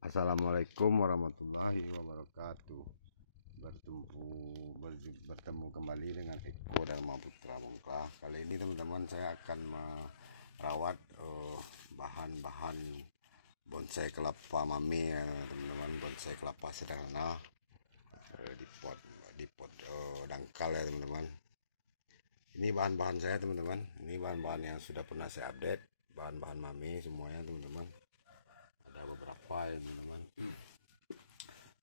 Assalamualaikum warahmatullahi wabarakatuh. Bertemu kembali dengan Eko Dharma Putra Mongklah. Kali ini teman-teman saya akan merawat bahan-bahan bonsai kelapa mami, teman-teman, bonsai kelapa sederhana di pot dangkal ya teman-teman. Ini bahan-bahan saya teman-teman. Ini bahan-bahan yang sudah pernah saya update, bahan-bahan mami semuanya teman-teman. Ada beberapa ya teman-teman.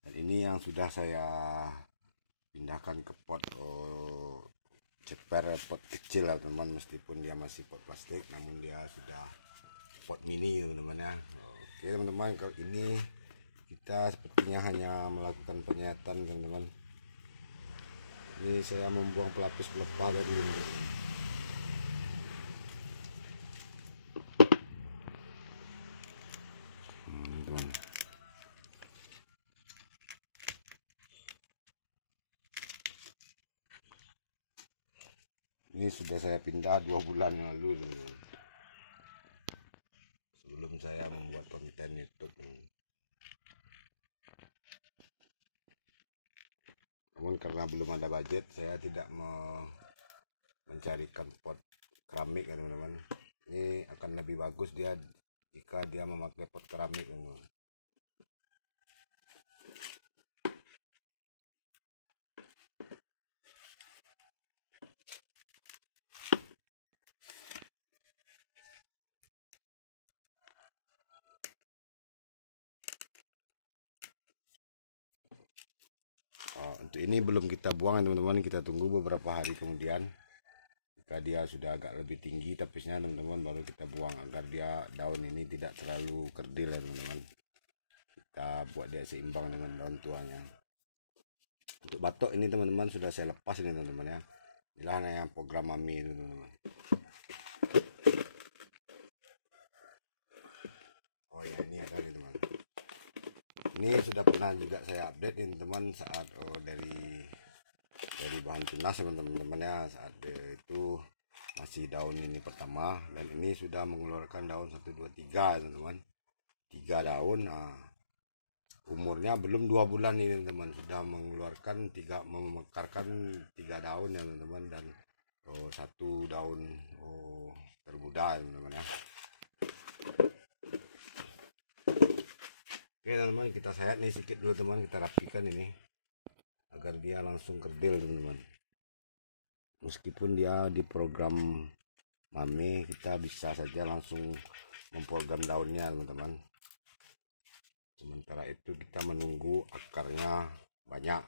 Dan ini yang sudah saya pindahkan ke pot ceper, pot kecil lah teman, meskipun dia masih pot plastik, namun dia sudah pot mini teman-teman ya. Oke teman-teman, kalau ini kita sepertinya hanya melakukan penyayatan teman-teman. Ini saya membuang pelapis pelepah tadi. Teman. Ini sudah saya pindah 2 bulan yang lalu sebelum saya membuat konten YouTube. Namun karena belum ada budget, saya tidak mencarikan pot keramik ya teman-teman. Ini akan lebih bagus dia jika dia memakai pot keramik teman-teman. Untuk ini belum kita buang teman-teman, kita tunggu beberapa hari kemudian. Jika dia sudah agak lebih tinggi tapisnya teman-teman, baru kita buang agar dia daun ini tidak terlalu kerdil ya teman-teman. Kita buat dia seimbang dengan daun tuanya. Untuk batok ini teman-teman sudah saya lepas ini teman-teman ya. Inilah yang program mami teman-teman. Oh ya, ini ada nih teman. Ini sudah pernah juga saya update ini teman saat dari bahan tunas teman-teman ya, saat itu masih daun ini pertama, dan ini sudah mengeluarkan daun 1 2 3 teman-teman. 3 daun. Nah, umurnya belum 2 bulan ini teman-teman, sudah mengeluarkan memekarkan 3 daun ya teman-teman, dan 1 daun termuda teman-teman ya. Oke teman-teman, kita sayat nih sedikit dulu teman, kita rapikan ini agar dia langsung kerdil teman-teman. Meskipun dia di program mami, kita bisa saja langsung memprogram daunnya teman-teman. Sementara itu kita menunggu akarnya banyak.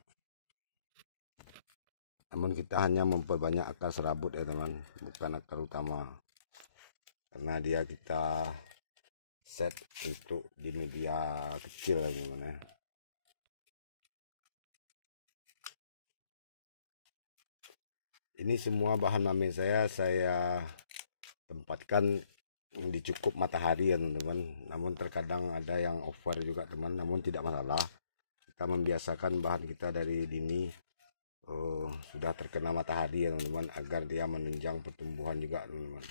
Namun kita hanya memperbanyak akar serabut ya teman, bukan akar utama. Karena dia kita set untuk di media kecil ya teman ya. Ini semua bahan mami saya tempatkan di cukup matahari ya teman-teman. Namun terkadang ada yang over juga teman, namun tidak masalah. Kita membiasakan bahan kita dari dini sudah terkena matahari ya teman-teman, agar dia menunjang pertumbuhan juga teman-teman.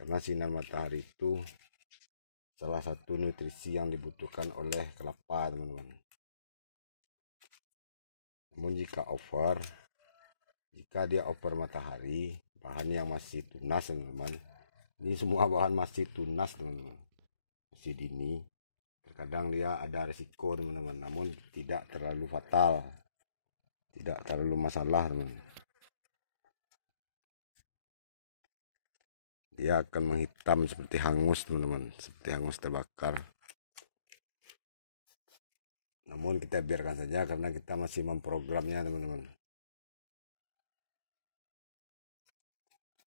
Karena sinar matahari itu salah satu nutrisi yang dibutuhkan oleh kelapa teman-teman. Namun jika dia over matahari, bahan yang masih tunas teman-teman, ini semua bahan masih tunas teman-teman, masih dini, terkadang dia ada risiko teman-teman, namun tidak terlalu fatal, tidak terlalu masalah teman-teman. Dia akan menghitam seperti hangus teman-teman, seperti hangus terbakar. Namun kita biarkan saja karena kita masih memprogramnya teman-teman.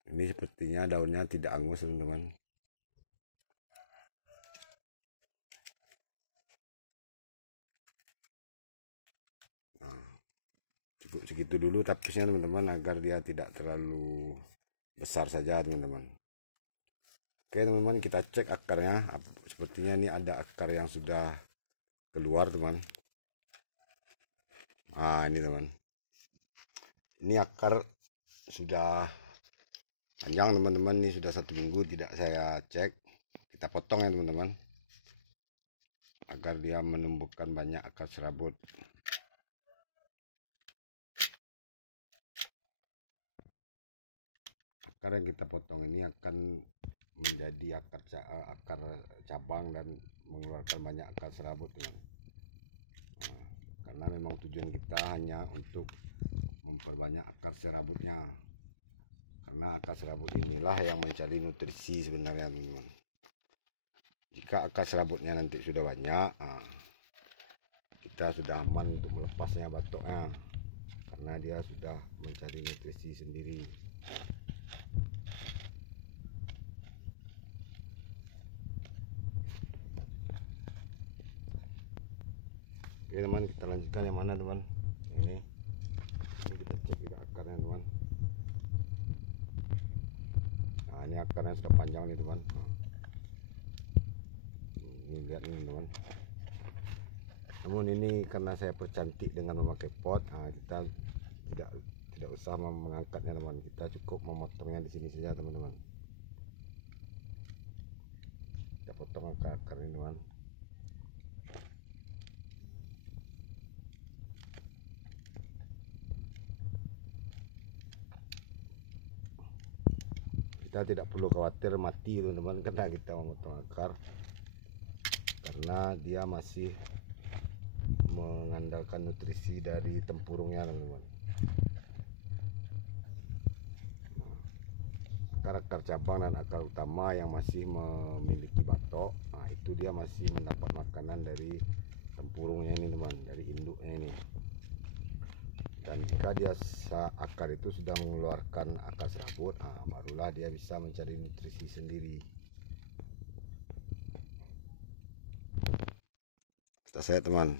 Ini sepertinya daunnya tidak hangus teman-teman. Cukup segitu dulu tapisnya teman-teman, agar dia tidak terlalu besar saja teman-teman. Oke teman-teman, kita cek akarnya. Sepertinya ini ada akar yang sudah keluar teman. Nah ini teman, ini akar sudah panjang teman-teman, ini sudah 1 minggu tidak saya cek. Kita potong ya teman-teman. agar dia menumbuhkan banyak akar serabut. Akar yang kita potong ini akan menjadi akar cabang dan mengeluarkan banyak akar serabut, teman. Nah, karena memang tujuan kita hanya untuk memperbanyak akar serabutnya, karena akar serabut inilah yang mencari nutrisi sebenarnya, teman-teman. Jika akar serabutnya nanti sudah banyak, kita sudah aman untuk melepasnya batoknya, karena dia sudah mencari nutrisi sendiri. Oke teman, kita lanjutkan yang mana teman? Ini kita cek juga akarnya teman. Nah ini akarnya sudah panjang nih teman. Ini lihat ini teman. Namun ini karena saya percantik dengan memakai pot, kita tidak usah mengangkatnya teman. Kita cukup memotongnya di sini saja teman-teman. Kita potong akar ini teman. Kita tidak perlu khawatir mati teman-teman karena kita memotong akar, karena dia masih mengandalkan nutrisi dari tempurungnya teman-teman. Akar cabang dan akar utama yang masih memiliki batok, itu dia masih mendapat makanan dari tempurungnya ini teman, dari induknya ini. Dan jika dia akar itu sudah mengeluarkan akar serabut, barulah dia bisa mencari nutrisi sendiri. Kita lihat teman.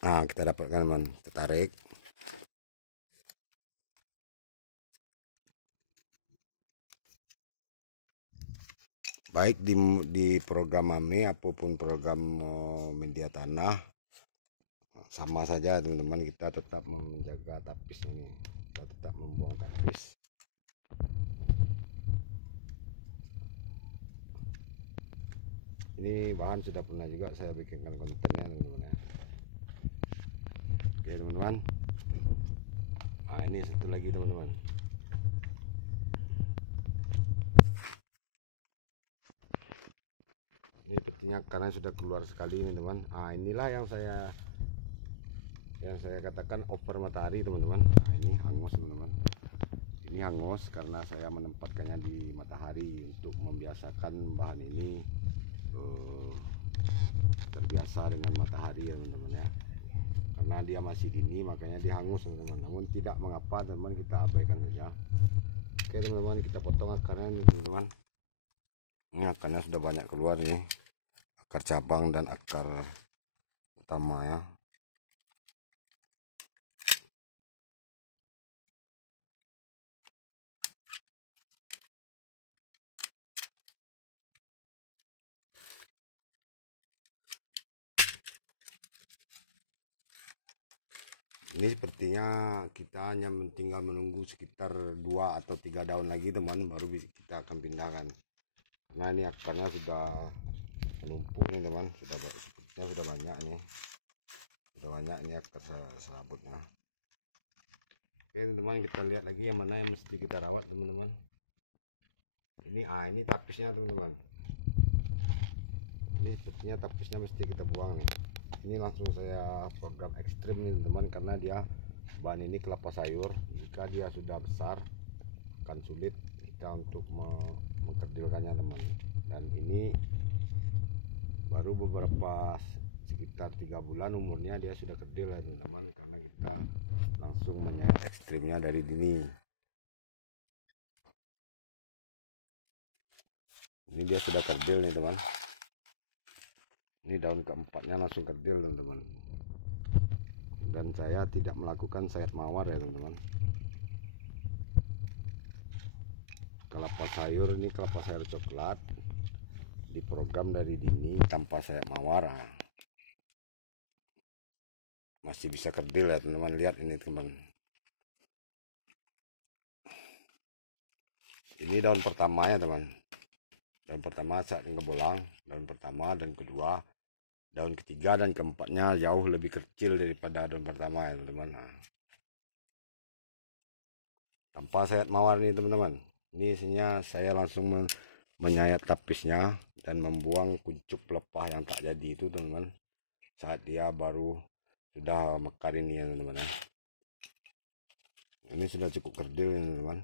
Nah, kita dapatkan teman, kita tarik. Baik di program MAME apapun program media tanah, sama saja teman-teman, kita tetap menjaga tapis ini, kita tetap membuang tapis. Ini bahan sudah pernah juga saya bikinkan kontennya teman-teman ya. Oke teman-teman, nah ini satu lagi teman-teman. Ini petinya karena sudah keluar sekali ini teman. Inilah yang saya katakan over matahari teman-teman. Nah ini hangus teman-teman. Ini hangus karena saya menempatkannya di matahari untuk membiasakan bahan ini terbiasa dengan matahari ya teman-teman ya. Karena dia masih dini makanya dia hangus teman-teman. Namun tidak mengapa teman, kita abaikan saja. Oke teman-teman, kita potong akarnya nih teman-teman. Ini akarnya sudah banyak keluar nih, akar cabang dan akar utama ya. Ini sepertinya kita hanya tinggal menunggu sekitar 2 atau 3 daun lagi teman, baru kita akan pindahkan. Karena ini akarnya sudah menumpuk nih teman, sepertinya sudah banyak nih, ini akar serabutnya. Oke teman-teman, kita lihat lagi yang mana yang mesti kita rawat teman-teman. Ini tapisnya teman-teman. Ini sepertinya tapisnya mesti kita buang nih. Ini langsung saya program ekstrim nih teman, karena dia bahan ini kelapa sayur. Jika dia sudah besar akan sulit kita untuk mengkerdilkannya teman. Dan ini baru sekitar 3 bulan umurnya dia sudah kerdil ya teman-teman, karena kita langsung menyayat ekstrimnya dari dini. Ini dia sudah kerdil nih teman. Ini daun keempatnya langsung kerdil teman-teman. Dan saya tidak melakukan sayat mawar ya teman-teman. Kelapa sayur ini kelapa sayur coklat diprogram dari dini tanpa sayat mawar. Masih bisa kerdil ya teman-teman. Lihat ini teman. Ini daun pertamanya teman. Daun pertama saat ngebolang, daun pertama dan kedua. Daun ketiga dan keempatnya jauh lebih kecil daripada daun pertama ya teman-teman. Tanpa sayat mawar nih teman-teman. Ini isinya saya langsung menyayat tapisnya dan membuang kuncup pelepah yang tak jadi itu teman-teman. Saat dia baru sudah mekar ini ya teman-teman ya. Ini sudah cukup kerdil ini teman-teman.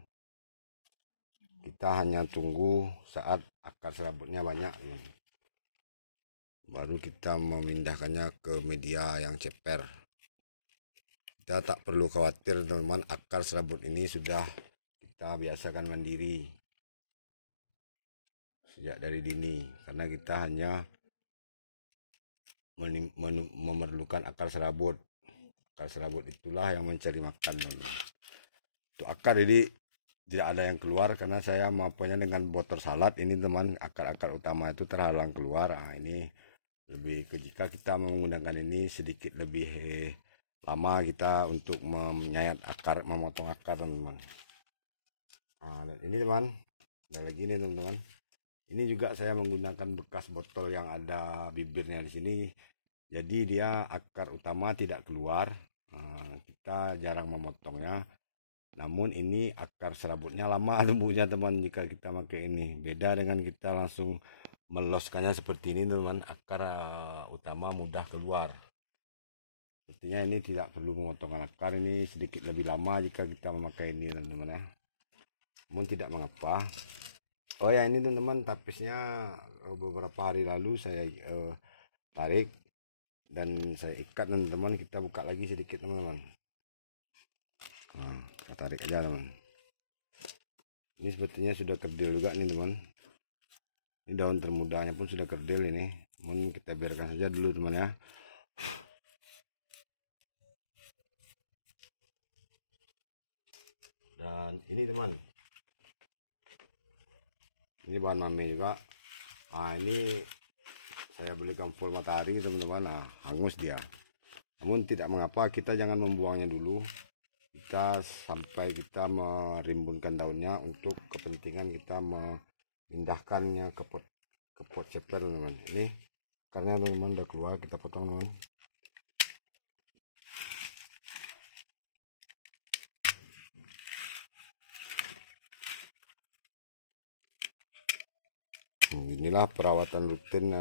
Kita hanya tunggu saat akar serabutnya banyak teman. Baru kita memindahkannya ke media yang ceper. Kita tak perlu khawatir teman-teman, akar serabut ini sudah kita biasakan mandiri sejak dari dini, karena kita hanya memerlukan akar serabut. Akar serabut itulah yang mencari makan teman-teman. Untuk akar ini tidak ada yang keluar karena saya mampunya dengan botol salad ini teman, akar-akar utama itu terhalang keluar. Ini lebih ke jika kita menggunakan ini sedikit lebih lama kita untuk menyayat akar, memotong akar teman-teman. Dan ini teman, ada lagi nih teman-teman. Ini juga saya menggunakan bekas botol yang ada bibirnya di sini. Jadi dia akar utama tidak keluar. Kita jarang memotongnya. Namun ini akar serabutnya lama tumbuhnya teman jika kita pakai ini. Beda dengan kita langsung meloskannya seperti ini teman, akar utama mudah keluar. Sepertinya ini tidak perlu memotongkan akar, ini sedikit lebih lama jika kita memakai ini teman-teman ya. Namun tidak mengapa. Oh ya, ini teman-teman tapisnya beberapa hari lalu saya tarik dan saya ikat teman-teman. Kita buka lagi sedikit teman-teman. Kita tarik aja teman. Ini sepertinya sudah kerdil juga nih teman. Ini daun termudanya pun sudah kerdil ini. Namun kita biarkan saja dulu teman ya. Dan ini teman. Ini bahan mame juga. Ini saya belikan full matahari teman-teman. Hangus dia. Namun tidak mengapa, kita jangan membuangnya dulu. Kita sampai kita merimbunkan daunnya untuk kepentingan kita memindahkannya ke pot ceper teman-teman. Ini akarnya teman-teman udah keluar, kita potong teman. Inilah perawatan rutin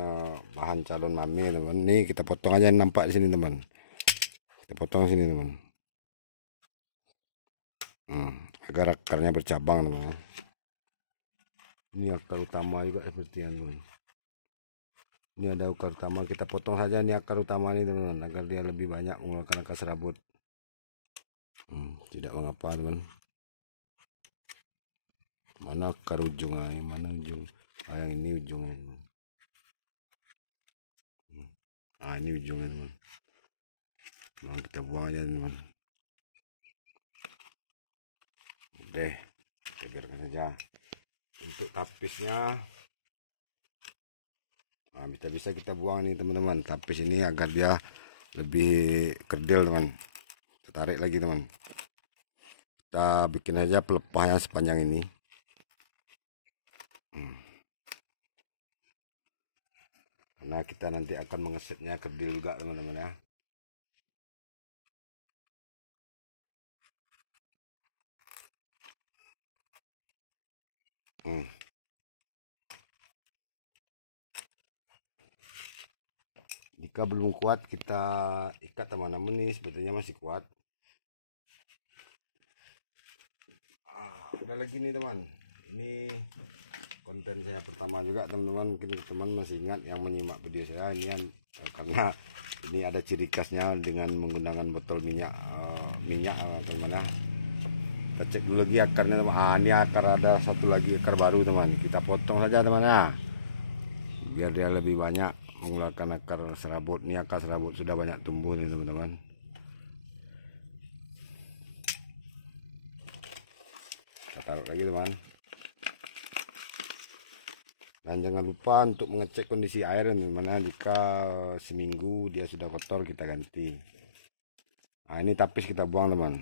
bahan calon mame teman. Ini kita potong aja, yang nampak di sini teman. Kita potong sini teman. Agar akarnya bercabang teman. Ini akar utama juga seperti ini teman. Ini ada akar utama, kita potong saja ini akar utama ini teman, agar dia lebih banyak mengeluarkan akar serabut. Tidak mengapa teman. Mana akar ujungnya, mana ujung? Yang ini ujungnya teman. Ini ujungnya teman. Kita buang aja teman. Oke, kita biarkan saja. Untuk tapisnya bisa kita buang nih teman-teman, tapis ini agar dia lebih kerdil teman. Kita tarik lagi teman. Kita bikin aja pelepahnya sepanjang ini. Karena kita nanti akan mengesetnya kerdil juga teman-teman ya. Jika belum kuat kita ikat teman-teman, ini sebetulnya masih kuat. Ada lagi nih teman, ini konten saya pertama juga teman-teman. Mungkin teman masih ingat yang menyimak video saya ini karena ini ada ciri khasnya dengan menggunakan botol minyak teman-teman ya. Kita cek dulu lagi akarnya teman. Ini akar, ada satu lagi akar baru teman, kita potong saja teman ya, biar dia lebih banyak mengeluarkan akar serabut. Ini akar serabut sudah banyak tumbuh nih teman-teman. Kita taruh lagi teman. Dan jangan lupa untuk mengecek kondisi air teman-teman. Jika seminggu dia sudah kotor kita ganti. Nah ini tapis kita buang teman.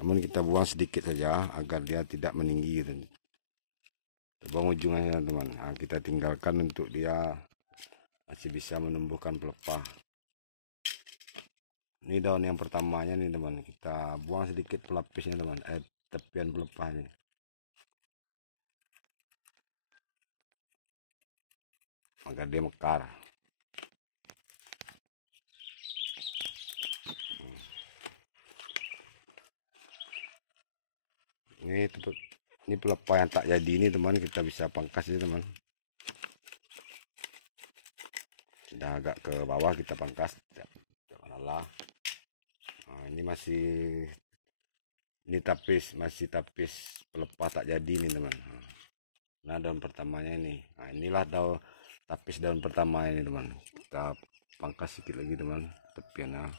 Namun kita buang sedikit saja agar dia tidak meninggi gitu. Kita buang ujungnya teman. Nah, kita tinggalkan untuk dia masih bisa menumbuhkan pelepah. Ini daun yang pertamanya nih teman. Kita buang sedikit pelapisnya teman. Tepian pelepahnya. Agar dia mekar. Ini pelepah yang tak jadi ini teman, kita bisa pangkas ini teman. Sudah agak ke bawah kita pangkas, jangan lelah. Nah, ini masih tapis pelepah tak jadi nih teman. Nah daun pertamanya ini, nah inilah tapis daun pertama ini teman. Kita pangkas sedikit lagi teman tepiannya.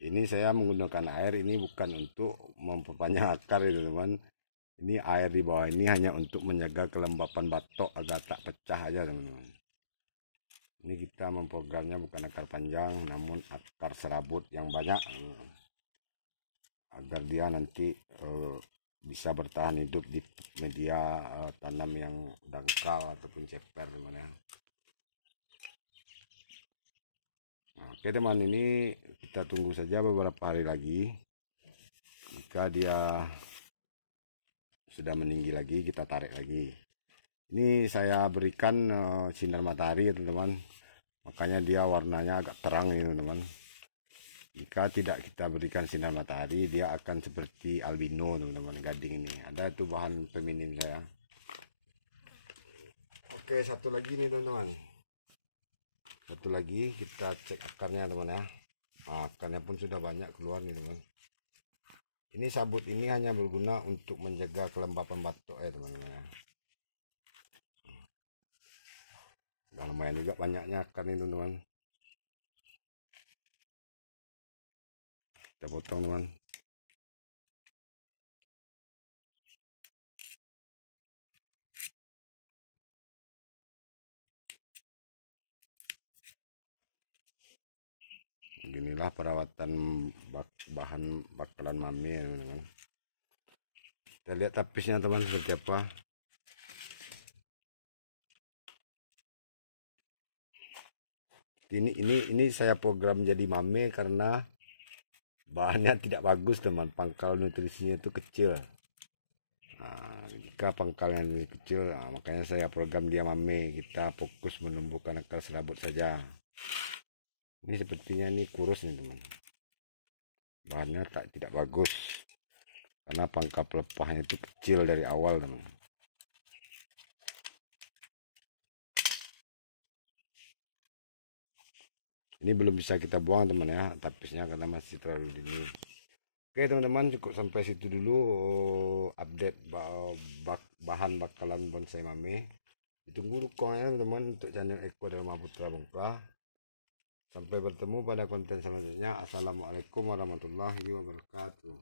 Ini saya menggunakan air ini bukan untuk memperpanjang akar itu teman. Ini air di bawah ini hanya untuk menjaga kelembapan batok agar tak pecah aja teman-teman. Ini kita memprogramnya bukan akar panjang namun akar serabut yang banyak agar dia nanti bisa bertahan hidup di media tanam yang dangkal ataupun ceper teman ya. Nah, oke teman, ini kita tunggu saja beberapa hari lagi. Jika dia sudah meninggi lagi kita tarik lagi. Ini saya berikan sinar matahari teman-teman, makanya dia warnanya agak terang ini teman-teman. Jika tidak kita berikan sinar matahari dia akan seperti albino teman-teman, gading ini. Ada itu bahan feminin saya. Oke, satu lagi nih teman-teman. Satu lagi kita cek akarnya teman ya. Nah, akarnya pun sudah banyak keluar nih teman. Ini sabut ini hanya berguna untuk menjaga kelembapan batok ya teman-teman ya. Udah lumayan juga banyaknya akar nih teman-teman. Kita potong teman. Beginilah perawatan bahan bakalan mami ya teman-teman. Kita lihat tapisnya teman seperti apa. Ini saya program jadi mame karena bahannya tidak bagus teman. Pangkal nutrisinya itu kecil. Nah, jika pangkalnya ini kecil, nah, makanya saya program dia mame. Kita fokus menumbuhkan akar serabut saja. Ini sepertinya ini kurus nih teman. Bahannya tidak bagus karena pangkal pelepahnya itu kecil dari awal teman. Ini belum bisa kita buang teman ya tapisnya karena masih terlalu dini. Oke teman-teman, cukup sampai situ dulu update bahan bakalan bonsai mame. Ditunggu dukungannya teman-teman untuk channel Eko Dharma Putra Bongkah. Sampai bertemu pada konten selanjutnya. Assalamualaikum warahmatullahi wabarakatuh.